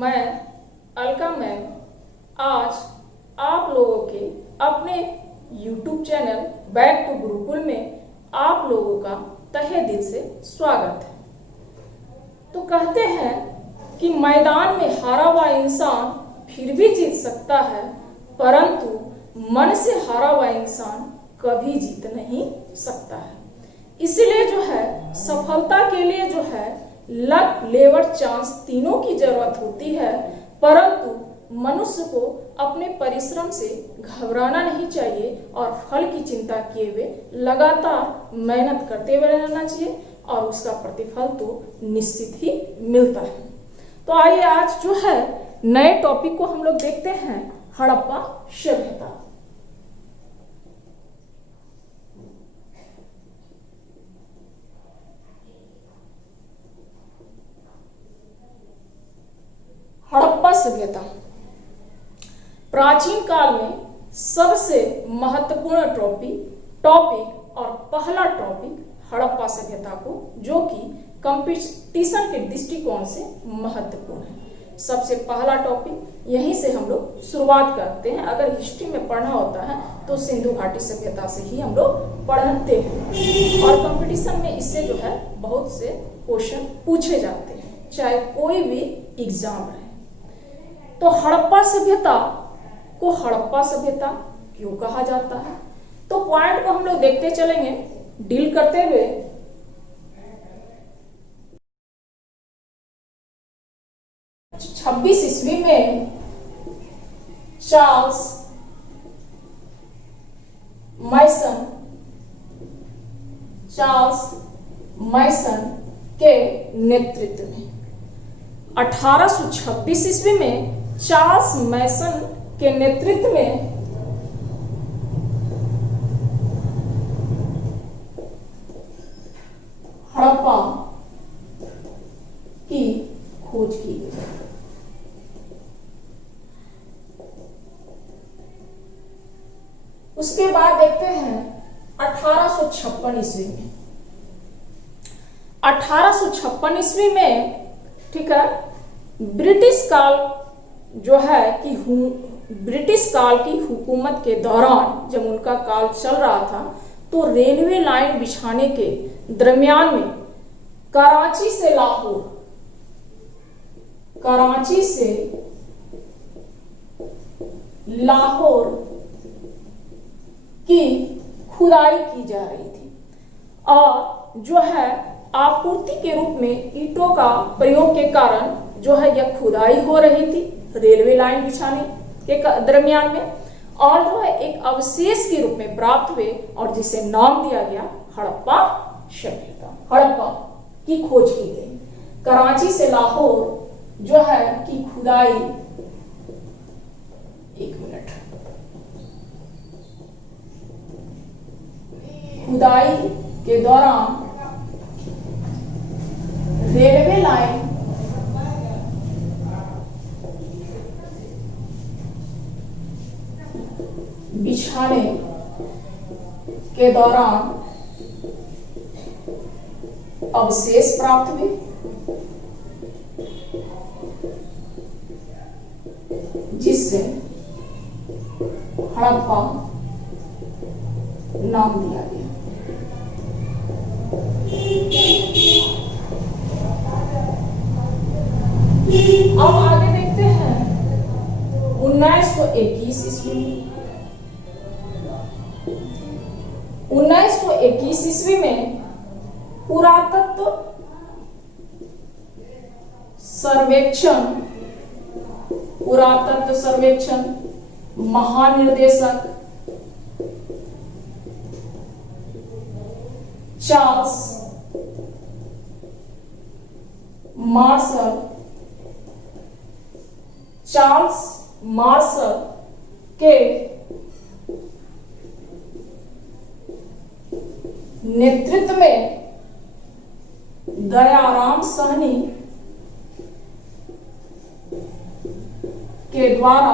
मैं अलका मैम आज आप लोगों के अपने YouTube channel back to Gurukul में आप लोगों का तहे दिल से स्वागत है। तो कहते हैं कि मैदान में हारा हुआ इंसान फिर भी जीत सकता है, परंतु मन से हारा हुआ इंसान कभी जीत नहीं सकता है। इसलिए जो है सफलता के लिए जो है लक, लेबर, चांस तीनों की जरूरत होती है, परंतु मनुष्य को अपने परिश्रम से घबराना नहीं चाहिए और फल की चिंता किए हुए लगातार मेहनत करते हुए रहना चाहिए और उसका प्रतिफल तो निश्चित ही मिलता है। तो आइए आज जो है नए टॉपिक को हम लोग देखते हैं, हड़प्पा सभ्यता। हड़प्पा सभ्यता प्राचीन काल में सबसे महत्वपूर्ण टॉपिक और पहला टॉपिक हड़प्पा सभ्यता को, जो कि कंपटीशन के दृष्टिकोण से महत्वपूर्ण है। सबसे पहला टॉपिक यहीं से हम लोग शुरुआत करते हैं। अगर हिस्ट्री में पढ़ना होता है तो सिंधु घाटी सभ्यता से ही हम लोग पढ़ते हैं और कंपटीशन में इससे जो है बहुत से क्वेश्चन पूछे जाते हैं, चाहे कोई भी एग्जाम रहे। तो हड़प्पा सभ्यता को हड़प्पा सभ्यता क्यों कहा जाता है, तो पॉइंट को हम लोग देखते चलेंगे डील करते हुए। छब्बीस ईस्वी में चार्ल्स मैसन के नेतृत्व में 1826 ईस्वी में चार्ल्स मैसन के नेतृत्व में हड़प्पा की खोज की गई। उसके बाद देखते हैं 1856 ईस्वी में। 1856 ईस्वी में, ठीक है, ब्रिटिश काल की हुकूमत के दौरान जब उनका काल चल रहा था तो रेलवे लाइन बिछाने के दरमियान में कराची से लाहौर की खुदाई की जा रही थी और जो है आपूर्ति के रूप में ईंटों का प्रयोग के कारण जो है यह खुदाई हो रही थी रेलवे लाइन बिछाने के दरमियान में, और जो है एक अवशेष के रूप में प्राप्त हुए और जिसे नाम दिया गया हड़प्पा सभ्यता। हड़प्पा की खोज की गई। कराची से लाहौर जो है की खुदाई, एक मिनट, खुदाई के दौरान रेलवे लाइन बिछाने के दौरान अवशेष प्राप्त हुए जिससे हड़प्पा नाम दिया गया। अब आगे देखते हैं 1921 ईस्वी में। 1921 ईस्वी में पुरातत्व सर्वेक्षण महानिर्देशक चार्ल्स मार्शल के नेतृत्व में दयाराम साहनी के द्वारा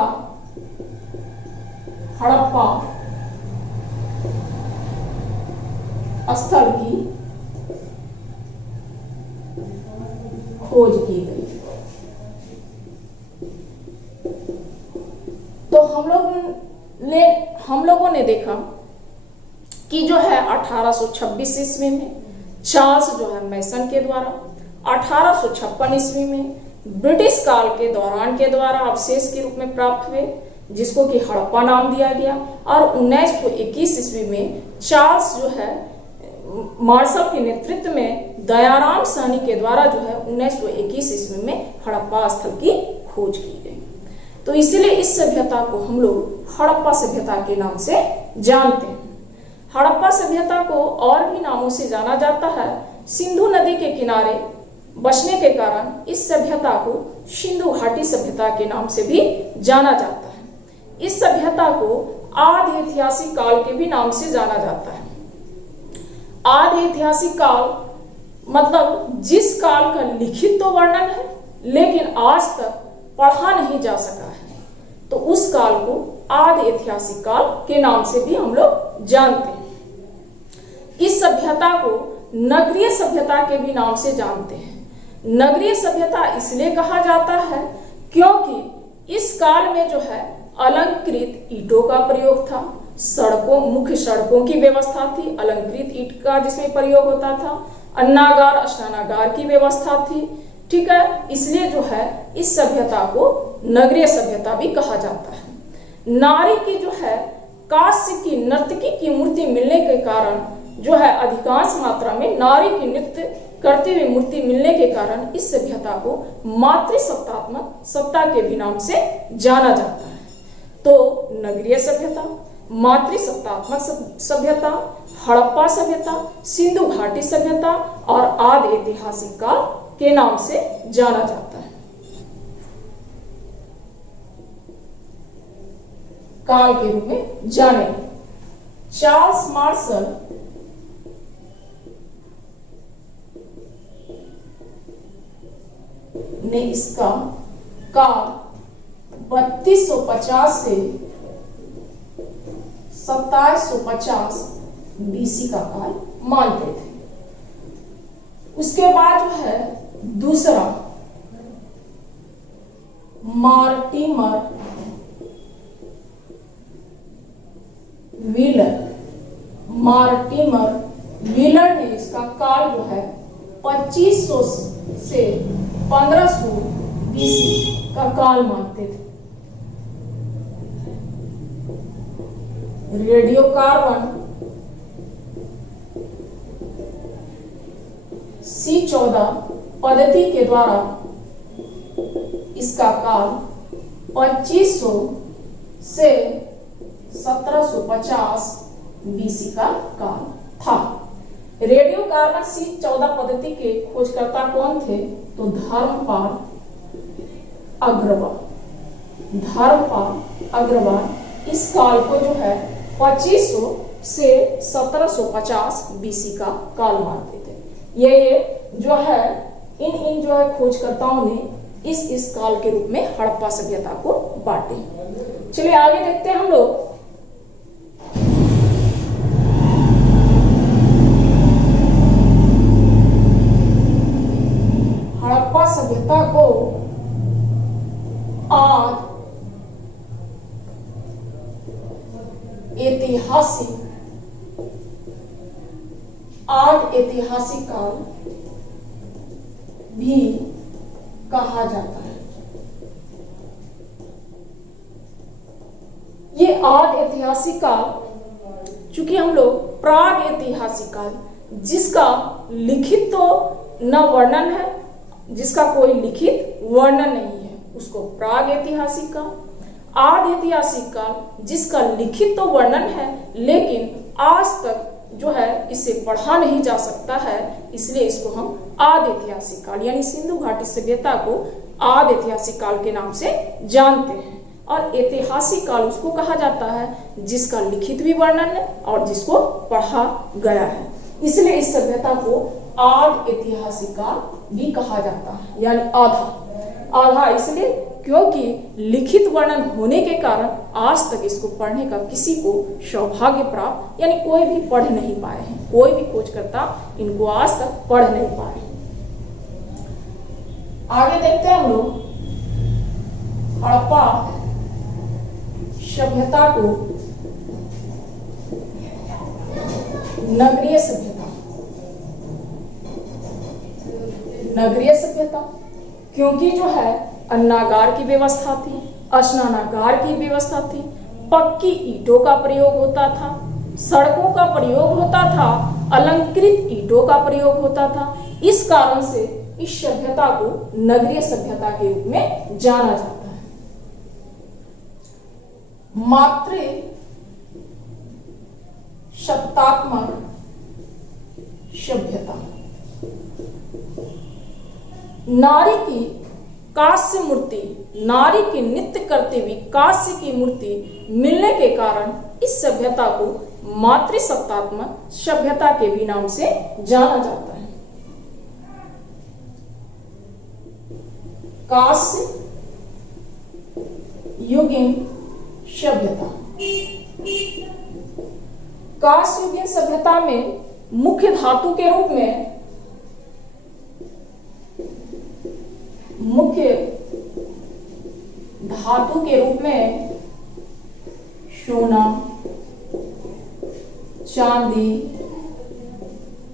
हड़प्पा स्थल की खोज की गई। तो हम लोगों ने देखा कि जो है 1826 ईस्वी में चार्ल्स जो है मैसन के द्वारा, 1856 ईस्वी में ब्रिटिश काल के दौरान के द्वारा अवशेष के रूप में प्राप्त हुए, जिसको कि हड़प्पा नाम दिया गया, और 1921 ईस्वी में चार्ल्स जो है मार्शल के नेतृत्व में दयाराम साहनी के द्वारा जो है 1921 ईस्वी में हड़प्पा स्थल की खोज की गई। तो इसलिए इस सभ्यता को हम लोग हड़प्पा सभ्यता के नाम से जानते हैं। हड़प्पा सभ्यता को और भी नामों से जाना जाता है। सिंधु नदी के किनारे बसने के कारण इस सभ्यता को सिंधु घाटी सभ्यता के नाम से भी जाना जाता है। इस सभ्यता को आदि ऐतिहासिक काल के भी नाम से जाना जाता है। आदि ऐतिहासिक काल मतलब जिस काल का लिखित तो वर्णन है लेकिन आज तक पढ़ा नहीं जा सका है, तो उस काल को आदि ऐतिहासिक काल के नाम से भी हम लोग जानते हैं। इस सभ्यता को नगरीय सभ्यता के भी नाम से जानते हैं। नगरीय सभ्यता इसलिए कहा जाता है क्योंकि इस काल में जो है अलंकृत ईंटों का प्रयोग था, मुख्य सड़कों की व्यवस्था थी, अलंकृत ईंट का जिसमें प्रयोग होता था, अन्नागार स्नानागार की व्यवस्था थी। ठीक है, इसलिए जो है इस सभ्यता को नगरीय सभ्यता भी कहा जाता है। नारी की जो है कांस्य की नर्तकी की मूर्ति मिलने के कारण जो है अधिकांश मात्रा में नारी की नृत्य करती हुई मूर्ति मिलने के कारण इस सभ्यता को मातृसत्तात्मक सत्ता के भी नाम से जाना जाता है। तो नगरीय सभ्यता, मातृसत्तात्मक सभ्यता, हड़प्पा सभ्यता, सिंधु घाटी सभ्यता और आदि ऐतिहासिक काल के नाम से जाना जाता है। काल के रूप में जाने चार्ल्स मार्शल ने इसका काल 3250 से 2750 बीसी का काल मानते थे। उसके बाद जो है दूसरा मार्टिमर व्हीलर ने इसका काल जो है 2500 से 1500 बीसी का काल मानते थे। रेडियो कार्बन C14 पद्धति के द्वारा इसका काल 2500 से 1750 बीसी का काल था। रेडियो कार्बन C14 पद्धति के खोजकर्ता कौन थे? तो धर्मपाल अग्रवाल इस काल को जो है 2500 से 1750 बीसी का काल मानते थे। ये जो है इन जो है खोजकर्ताओं ने इस काल के रूप में हड़प्पा सभ्यता को बांटे। चलिए आगे देखते हैं हम लोग। हड़प्पा सभ्यता को आदि ऐतिहासिक काल भी कहा जाता है। ये आदि ऐतिहासिक काल, चूंकि हम लोग प्राग ऐतिहासिक काल जिसका लिखित तो न वर्णन है, जिसका कोई लिखित वर्णन नहीं है, उसको प्राग ऐतिहासिक काल, आदि ऐतिहासिक काल जिसका लिखित तो वर्णन है लेकिन आज तक जो है इसे पढ़ा नहीं जा सकता है, इसलिए इसको हम आदि ऐतिहासिक काल यानी सिंधु घाटी सभ्यता को आदि ऐतिहासिक काल के नाम से जानते हैं। और ऐतिहासिक काल उसको कहा जाता है जिसका लिखित भी वर्णन है और जिसको पढ़ा गया है, इसलिए इस सभ्यता को आध ऐतिहासिक काल भी कहा जाता है, यानी आधा। आधा इसलिए क्योंकि लिखित वर्णन होने के कारण आज तक इसको पढ़ने का किसी को सौभाग्य प्राप्त, यानी कोई भी पढ़ नहीं पाए हैं, कोई भी खोजकर्ता इनको आज तक पढ़ नहीं पाए। आगे देखते हैं हम लोग हड़प्पा सभ्यता को नगरीय सभ्यता। नगरीय सभ्यता क्योंकि जो है अन्नागार की व्यवस्था थी, स्नानागार की व्यवस्था थी, पक्की ईंटों का प्रयोग होता था, सड़कों का प्रयोग होता था, अलंकृत ईंटों का प्रयोग होता था। इस कारण से इस सभ्यता को नगरीय सभ्यता के रूप में जाना जाता है। मातृ सत्तात्मक सभ्यता। नारी की कांस्य मूर्ति, नारी की नृत्य करते हुए कांस्य की मूर्ति मिलने के कारण इस सभ्यता को मातृसत्तात्मक सभ्यता के भी नाम से जाना जाता है। कांस्य युगीन सभ्यता। कांस्य युगीन सभ्यता में मुख्य धातु के रूप में सोना, चांदी,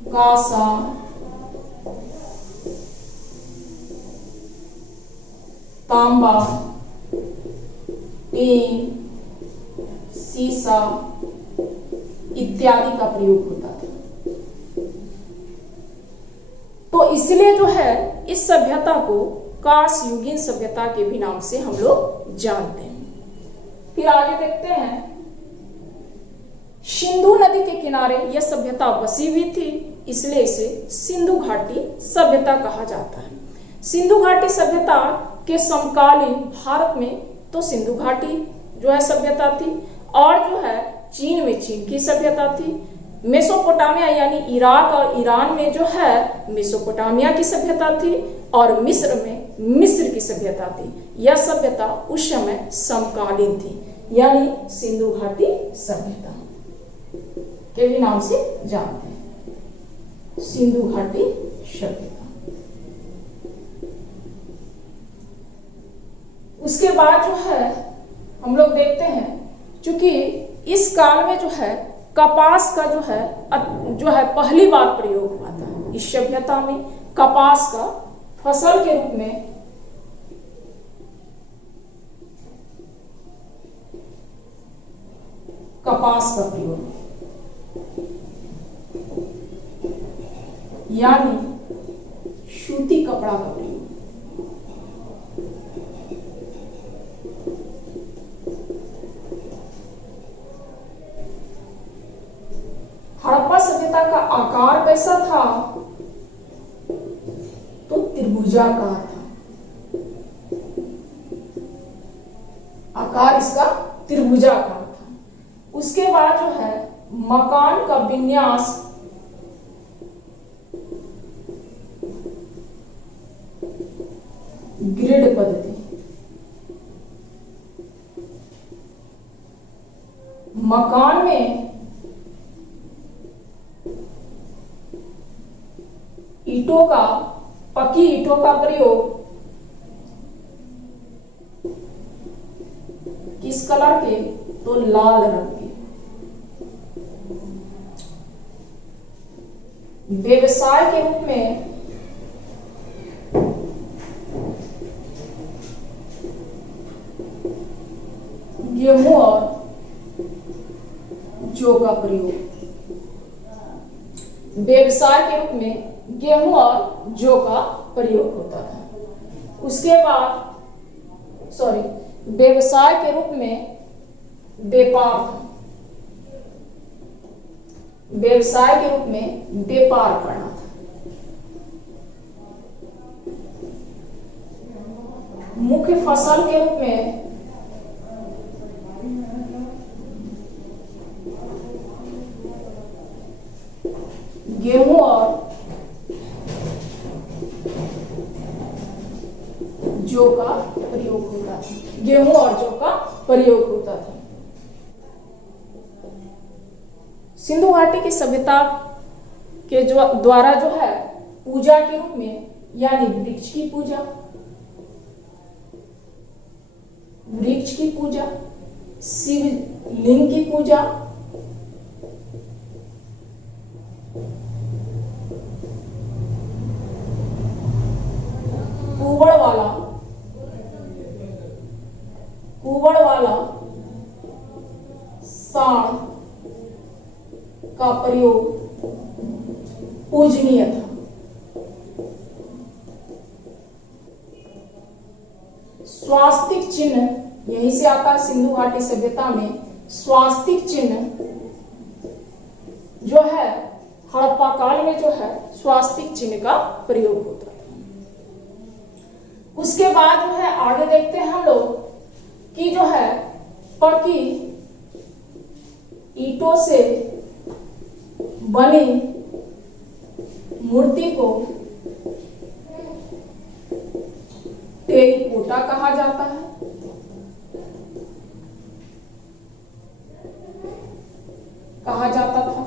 कांसा, तांबा, टीन, सीसा इत्यादि का प्रयोग होता था। तो इसलिए जो है इस सभ्यता को कांस्य युगीन सभ्यता के भी नाम से हम लोग जानते हैं। फिर आगे देखते हैं, सिंधु नदी के किनारे यह सभ्यता बसी हुई थी, इसलिए इसे सिंधु घाटी सभ्यता कहा जाता है। सिंधु घाटी सभ्यता के समकालीन भारत में तो सिंधु घाटी जो है सभ्यता थी, और जो है चीन में चीन की सभ्यता थी। मेसोपोटामिया यानी इराक और ईरान में जो है मेसोपोटामिया की सभ्यता थी, और मिस्र में मिस्र की सभ्यता थी। यह सभ्यता उस समय समकालीन थी, यानी सिंधु घाटी सभ्यता के भी नाम से जानते हैं, सिंधु घाटी सभ्यता। उसके बाद जो है हम लोग देखते हैं, चूंकि इस काल में जो है कपास का जो है पहली बार प्रयोग हुआ था। इस सभ्यता में कपास का फसल के रूप में कपास का प्रयोग, यानी सूती कपड़ा का प्रयोग। हड़प्पा सभ्यता का आकार कैसा था? तो त्रिभुजाकार था। आकार इसका त्रिभुजाकार था। उसके बाद जो है मकान का विन्यास ग्रिड पद्धति। मकान में ईंटों का, पक्की ईंटों का प्रयोग किस कलर के? तो लाल रंग के। व्यवसाय के रूप में गेहूं और जौ का प्रयोग। व्यवसाय के रूप में गेहूं और जौ का प्रयोग होता था। उसके बाद व्यवसाय के रूप में व्यापार था। व्यवसाय के रूप में व्यापार करना था। मुख्य फसल के रूप में गेहूं और जौ का प्रयोग होता था, गेहूं और जौ का प्रयोग होता था। सिंधु घाटी की सभ्यता के द्वारा जो है पूजा के रूप में, यानी वृक्ष की पूजा, शिवलिंग की पूजा, कुवड़ वाला साण का प्रयोग पूजनीय था। स्वास्तिक चिन्ह यहीं से आता है। सिंधु घाटी सभ्यता में स्वास्तिक चिन्ह जो है, हड़प्पा काल में जो है स्वास्तिक चिन्ह का प्रयोग होता था। उसके बाद जो है आगे देखते हैं हम लोग कि जो है पक्की ईंटों से बनी मूर्ति को टेराकोटा कहा जाता है। कहा जाता था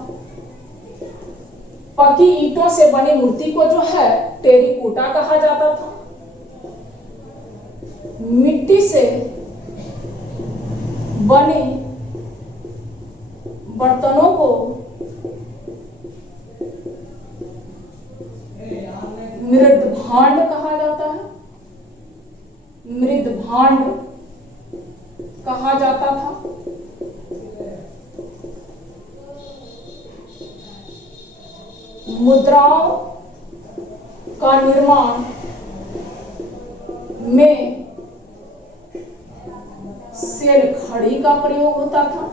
पक्की ईंटों से बनी मूर्ति को जो है टेराकोटा कहा जाता था। मिट्टी से बने बर्तनों को मृदभांड कहा जाता है। मृदभांड कहा जाता था। मुद्राओं का निर्माण में सेल खड़ी का प्रयोग होता था।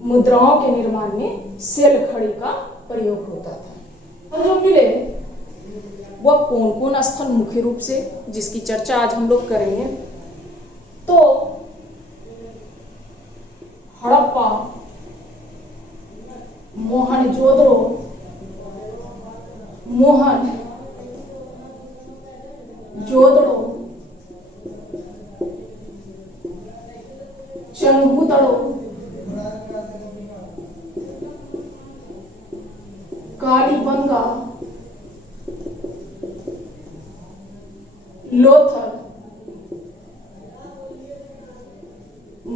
मुद्राओं के निर्माण में सेल खड़ी का प्रयोग होता था। और जो मिले वह कौन कौन स्थल मुख्य रूप से, जिसकी चर्चा आज हम लोग करेंगे। तो हड़प्पा, मोहनजोदड़ो, चंगुदड़ो, कालीबंगा, लोथल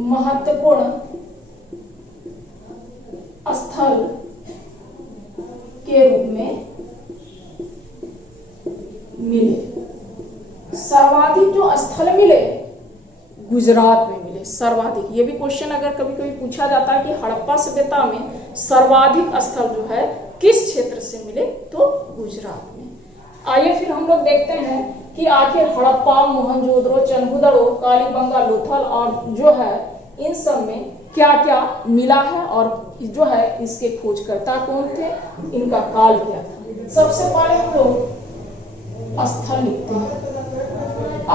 महत्वपूर्ण स्थल के रूप में मिले। सर्वाधिक जो स्थल मिले गुजरात में मिले। सर्वाधिक, ये भी क्वेश्चन अगर कभी कभी पूछा जाता है कि हड़प्पा सभ्यता में सर्वाधिक स्थल जो है किस क्षेत्र से मिले, तो गुजरात में। आइए फिर हम लोग देखते हैं कि आखिर हड़प्पा, मोहनजोदड़ो, चंगुदड़ो, कालीबंगा, लोथल और जो है इन सब में क्या क्या मिला है और जो है इसके खोजकर्ता कौन थे, इनका काल क्या था। सबसे पहले हम लोग स्थल लिखते हैं।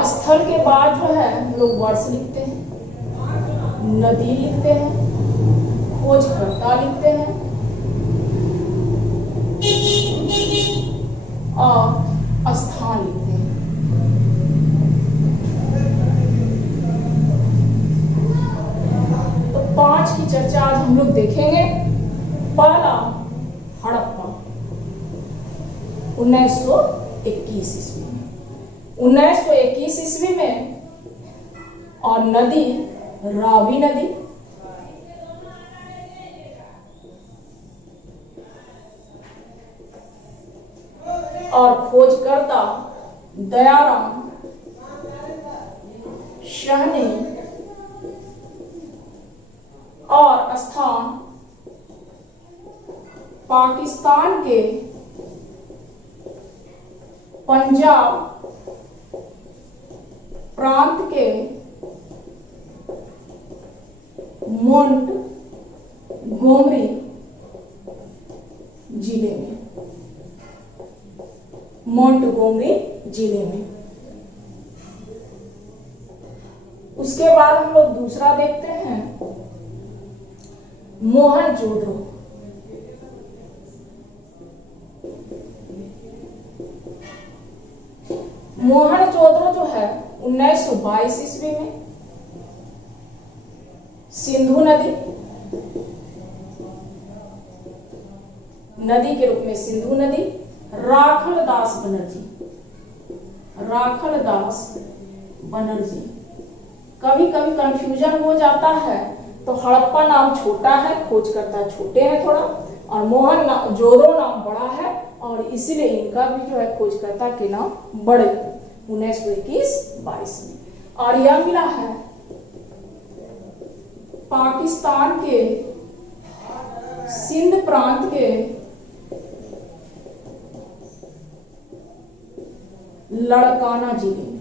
स्थल के बाद जो है हम लोग वर्ष लिखते हैं, नदी लिखते हैं, खोजकर्ता लिखते हैं और स्थान लिखते हैं। तो 5 की चर्चा आज हम लोग देखेंगे। पहला हड़प्पा 1921 ईस्वी में। 1921 ईस्वी में और नदी रावी नदी, और खोजकर्ता दयाराम शाहनी, और स्थान पाकिस्तान के पंजाब प्रांत के मोंटगोमरी जिले में। मोंटगोमरी जिले में। उसके बाद हम लोग दूसरा देखते हैं मोहनजोदड़ो। मोहनजोदड़ो जो है 1922 ईस्वी में सिंधु नदी के रूप में सिंधु नदी, राखलदास बनर्जी। कभी कभी कंफ्यूजन हो जाता है, तो हड़प्पा नाम छोटा है, खोजकर्ता छोटे हैं थोड़ा, और मोहनजोदड़ो नाम बड़ा है, और इसीलिए इनका भी जो है खोजकर्ता के नाम बड़े 1921-22 में। और यह मिला है पाकिस्तान के सिंध प्रांत के लड़काना जिले में।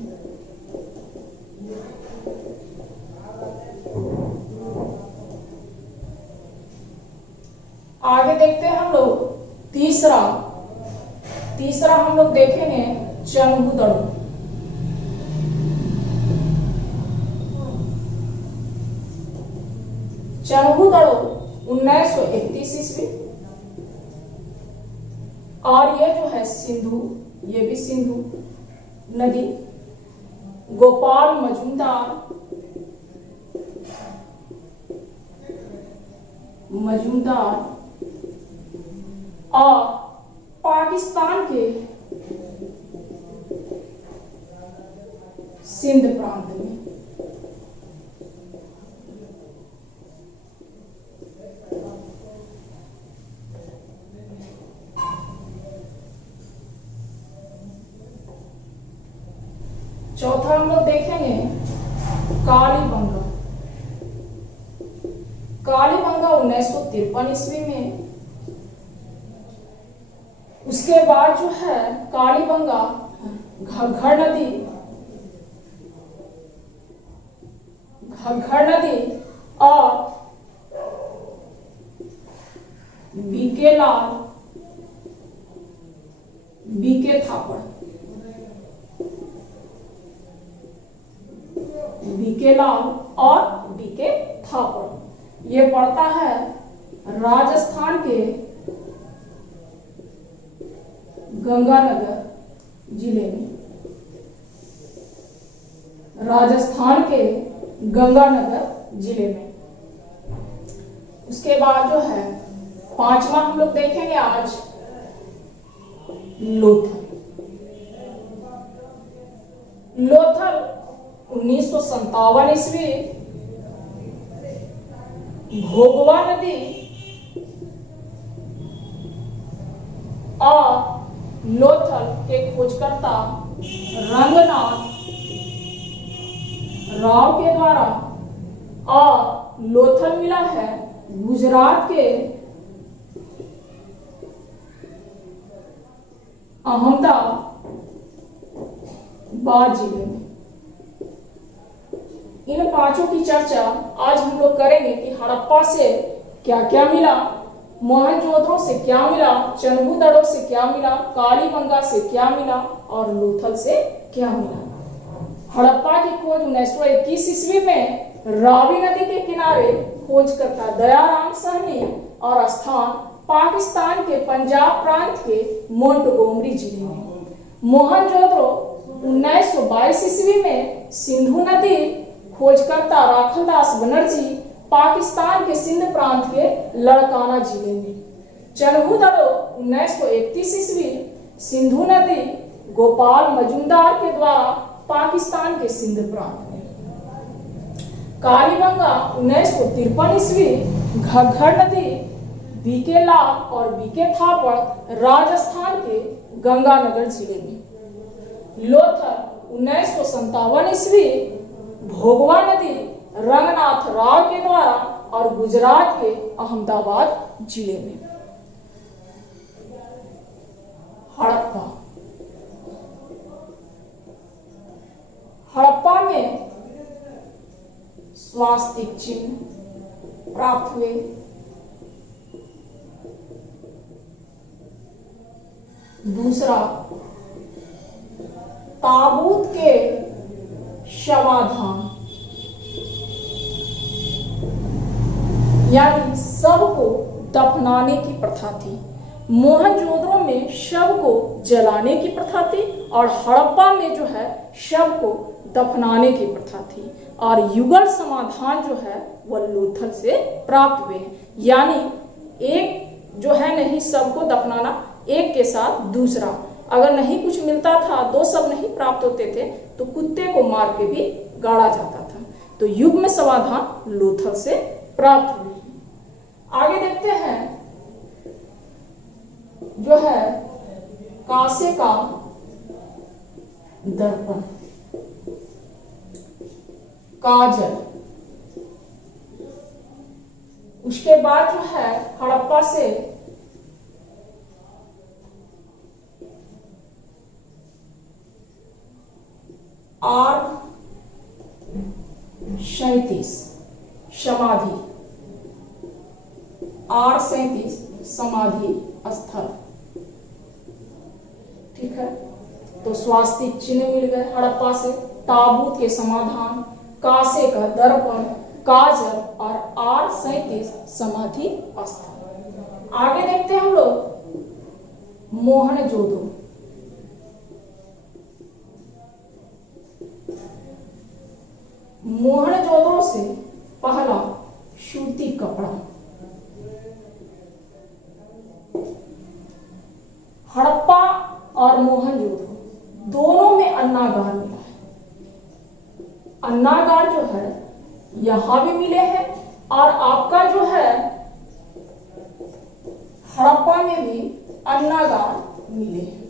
आगे देखते हैं हम लोग तीसरा हम लोग देखेंगे चनहूदड़ो। चनहूदड़ो 1931 ईस्वी, और ये जो है ये भी सिंधु नदी, गोपाल मजूमदार और पाकिस्तान के सिंध प्रांत में। चौथा हम लोग देखेंगे कालीबंगा। 1953 ईस्वी में। उसके बाद जो है कालीबंगा घग्गर नदी और बीके थापड़ ये पड़ता है राजस्थान के गंगानगर जिले में। उसके बाद जो है पांचवा हम लोग देखेंगे आज लोथल 1957 ईस्वी, भोगवा नदी और लोथल के खोजकर्ता रंगनाथ राव के द्वारा, और लोथल मिला है गुजरात के अहमदाबाद जिले में। इन पांचों की चर्चा आज हम लोग करेंगे कि हड़प्पा से क्या क्या मिला, मोहनजोदड़ो से क्या मिला, चनहूदड़ो से क्या मिला, कालीबंगा से क्या मिला और लोथल से क्या मिला। हड़प्पा की खोज 1921 ईस्वी में रावी नदी के किनारे खोजकर्ता दयाराम साहनी और स्थान पाकिस्तान के पंजाब प्रांत के मोंटगोमरी जिले में। मोहनजोदड़ो 1922 ईस्वी में सिंधु नदी, खोजकर्ता राखलदास बनर्जी पाकिस्तान के सिंध प्रांत के लड़काना जिले में। चनहूदड़ो 1931 ईस्वी, सिंधु नदी, गोपाल मजूमदार के द्वारा पाकिस्तान के सिंध प्रांत में। कालीबंगा 1953 ईस्वी, घग्गर नदी, बीके लाल और बीके थापड़ राजस्थान के गंगानगर जिले में। लोथल 1957 ईस्वी, भोगवा नदी, रंगनाथ राव के द्वारा और गुजरात के अहमदाबाद जिले में। हड़प्पा में स्वास्तिक चिन्ह प्राप्त हुए। दूसरा, ताबूत के समाधान, यानी शव को दफनाने की प्रथा थी। मोहनजोदड़ो में शव को जलाने की प्रथा थी और हड़प्पा में जो है शव को दफनाने की प्रथा थी। और युगल समाधान जो है वह लोथल से प्राप्त हुए हैं, यानी एक जो है नहीं शव को दफनाना, एक के साथ दूसरा। अगर नहीं कुछ मिलता था, दो शव नहीं प्राप्त होते थे, तो कुत्ते को मार के भी गाड़ा जाता था। तो युग में समाधान लोथल से प्राप्त हुए। आगे देखते हैं जो है कांसे का दर्पण, काजल। उसके बाद जो है हड़प्पा से R37 समाधि, R37 समाधि स्थल। ठीक है, तो स्वास्तिक चिन्ह मिल गए हड़प्पा से, ताबूत के समाधान, कांसे का दर्पण, काजल और R37 समाधि स्थल। आगे देखते हैं हम लोग मोहनजोदड़ो। मोहनजोदड़ो से पहला सूती कपड़ा। हड़प्पा और मोहनजोदड़ो दोनों में अन्नागार मिला है। अन्नागार जो है यहां भी मिले हैं और आपका जो है हड़प्पा में भी अन्नागार मिले हैं।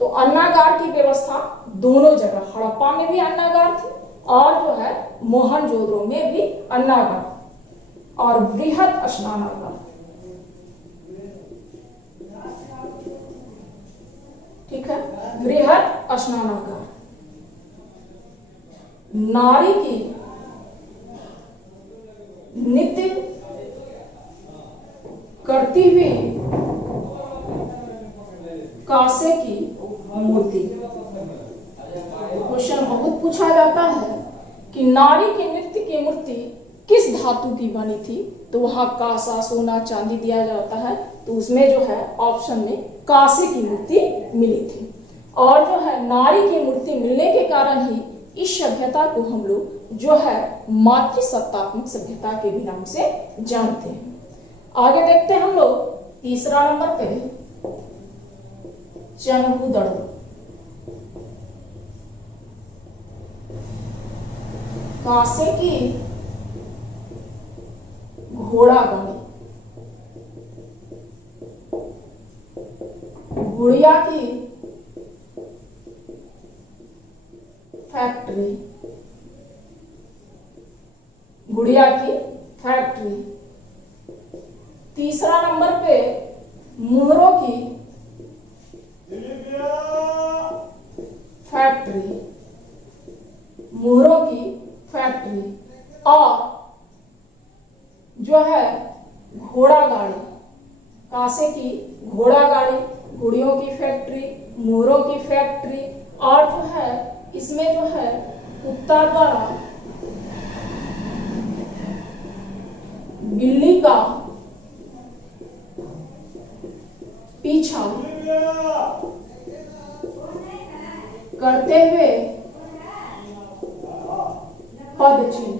तो अन्नागार की व्यवस्था दोनों जगह, हड़प्पा में भी अन्नागार थी और जो है मोहनजोदड़ो में भी अन्नागार और बृहद स्नानागार। ठीक है, बृहद स्नानागार। नारी की नित्य करती हुई कांसे की मूर्ति। क्वेश्चन बहुत पूछा जाता है कि नारी के नृत्य की मूर्ति किस धातु की बनी थी, तो वहां कांसा, सोना, चांदी दिया जाता है, तो उसमें जो है ऑप्शन में कांसे की मूर्ति मिली थी। और जो है नारी की मूर्ति मिलने के कारण ही इस सभ्यता को हम लोग जो है मातृसत्तात्मक सभ्यता के भी नाम से जानते हैं। आगे देखते हैं हम लोग तीसरा नंबर पे चनहूदड़ो। कांसे की घोड़ा गाड़ी, गुड़िया की फैक्ट्री, गुड़िया की फैक्ट्री। तीसरा नंबर पे मुहरों की फैक्ट्री, मुहरों की फैक्ट्री। और जो है घोड़ा गाड़ी, कांसे की घोड़ा गाड़ी, गुड़ियों की फैक्ट्री, मुहरों की फैक्ट्री। और जो है इसमें जो है कुत्ता द्वारा बिल्ली का पीछा करते हुए पद चिन्ह,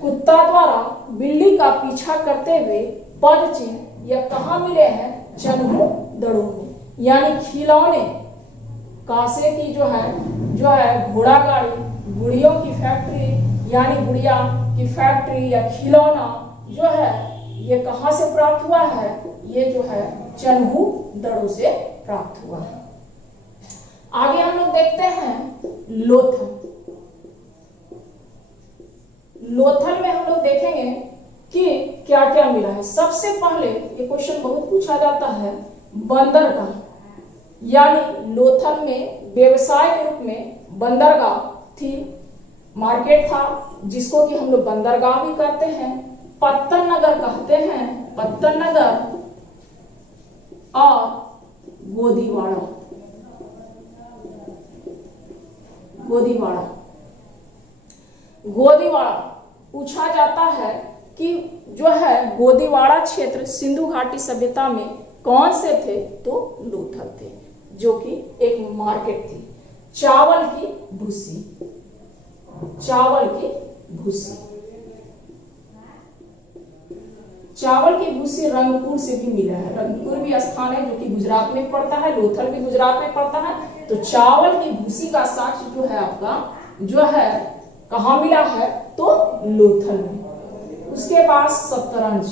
कुत्ता द्वारा बिल्ली का पीछा करते हुए पद चिन्ह यह कहाँ मिले हैं? चनहूदड़ो में। यानी खिलौने, कांसे की जो है घोड़ा गाड़ी, गुड़ियों की फैक्ट्री यानी गुड़िया की फैक्ट्री या खिलौना जो है ये कहां से प्राप्त हुआ है? ये जो है चनहूदड़ो से प्राप्त हुआ है। आगे हम लोग देखते हैं लोथल। लोथल में हम लोग देखेंगे कि क्या क्या मिला है। सबसे पहले ये क्वेश्चन बहुत पूछा जाता है, बंदरगाह, यानी लोथल में व्यवसाय के रूप में बंदरगाह थी, मार्केट था, जिसको कि हम लोग बंदरगाह भी कहते हैं, पत्तन नगर कहते हैं, पत्तन नगर और गोदीवाड़ा, गोदीवाड़ा। गोदीवाड़ा पूछा जाता है कि जो है गोदीवाड़ा क्षेत्र सिंधु घाटी सभ्यता में कौन से थे, तो लोथल थे, जो कि एक मार्केट थी। चावल की भूसी, चावल की भूसी, चावल की भूसी रंगपुर से भी मिला है। रंगपुर भी स्थान है जो कि गुजरात में पड़ता है, लोथल भी गुजरात में पड़ता है। तो चावल की भूसी का साक्ष्य जो है आपका जो है कहाँ मिला है, तो लोथल में। उसके बाद शतरंज,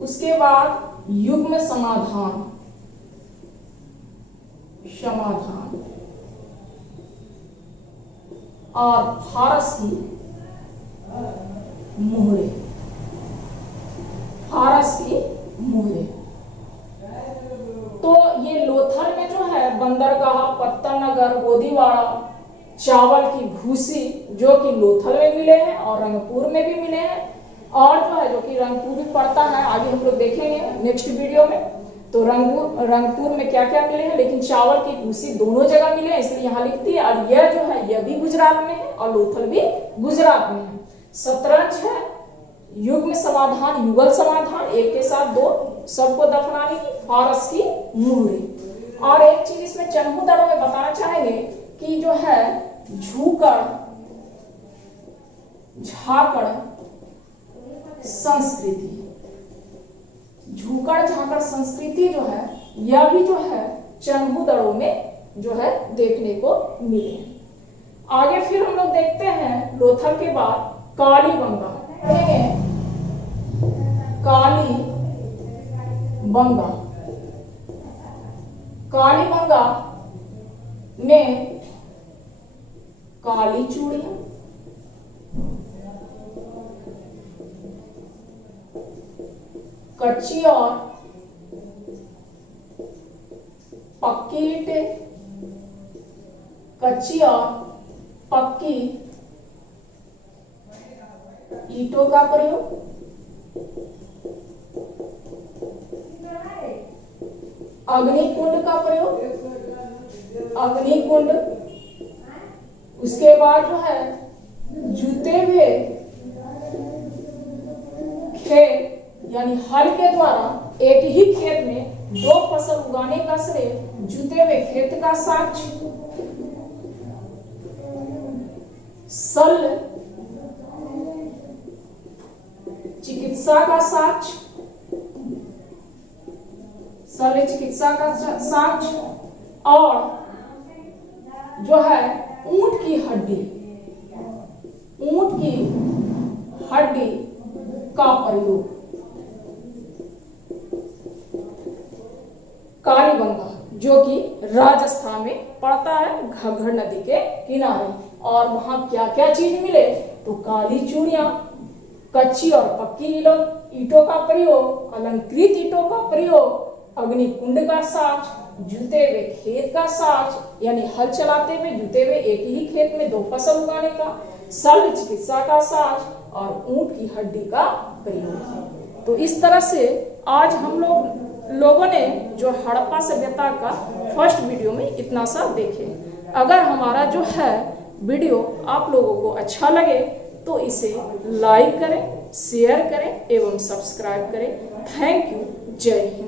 उसके बाद युग्म समाधान, समाधान और फारसी मोहरे, फारसी मोहरे। तो ये लोथल में जो है बंदरगाह, पत्तनगर, गोदीवाड़ा, चावल की भूसी जो कि लोथल में मिले हैं और रंगपुर में भी मिले हैं, और जो है जो कि रंगपुर भी पड़ता है, आगे हम लोग देखेंगे नेक्स्ट वीडियो में। तो रंगपुर में क्या क्या मिले हैं, लेकिन चावल की भूसी दोनों जगह मिले हैं, इसलिए यहाँ लिखती है। और यह जो है यह भी गुजरात में है और लोथल भी गुजरात में है। शतरंज है, युग्म समाधान, युगल समाधान, एक के साथ दो सबको दफनाने की, फारस की मोहरे। और एक चीज इसमें चन्हू दड़ों में बताना चाहेंगे कि जो है झूकड़ झाकड़ संस्कृति, झूकड़ झाकड़ संस्कृति जो है यह भी जो है चन्हू दड़ों में जो है देखने को मिले। आगे फिर हम लोग देखते हैं लोथल के बाद कालीबंगा, कालीबंगा, कालीबंगा में काली चूड़ियां, कच्ची और पक्की ईंटें, कच्ची और पक्की ईंटों का प्रयोग, अग्निकुंड का प्रयोग, अग्निकुंड। उसके बाद जो है जुते हुए खेत यानी हल के द्वारा एक ही खेत में दो फसल उगाने का श्रेय जुते हुए खेत का साक्ष्य, शल्य चिकित्सा का साक्ष्य, शल्य चिकित्सा का साक्ष्य, और जो है ऊंट की हड्डी, ऊंट की हड्डी का प्रयोग। कालीबंगा जो कि राजस्थान में पड़ता है, घग्गर नदी के किनारे। और वहां क्या क्या चीज मिले, तो काली चूड़ियां, कच्ची और पक्की ईंटों का प्रयोग, अलंकृत ईंटों का प्रयोग, अग्निकुंड का साक्ष्य, जुते हुए खेत का साक्ष्य यानी हल चलाते हुए जुते हुए एक ही खेत में दो फसल उगाने का, शल्य चिकित्सा का साक्ष्य और ऊंट की हड्डी का प्रयोग। तो इस तरह से आज हम लोगों ने जो हड़प्पा सभ्यता का फर्स्ट वीडियो में इतना सा देखे। अगर हमारा जो है वीडियो आप लोगों को अच्छा लगे तो इसे लाइक करें, शेयर करें एवं सब्सक्राइब करें। Thank you. जय हिंद।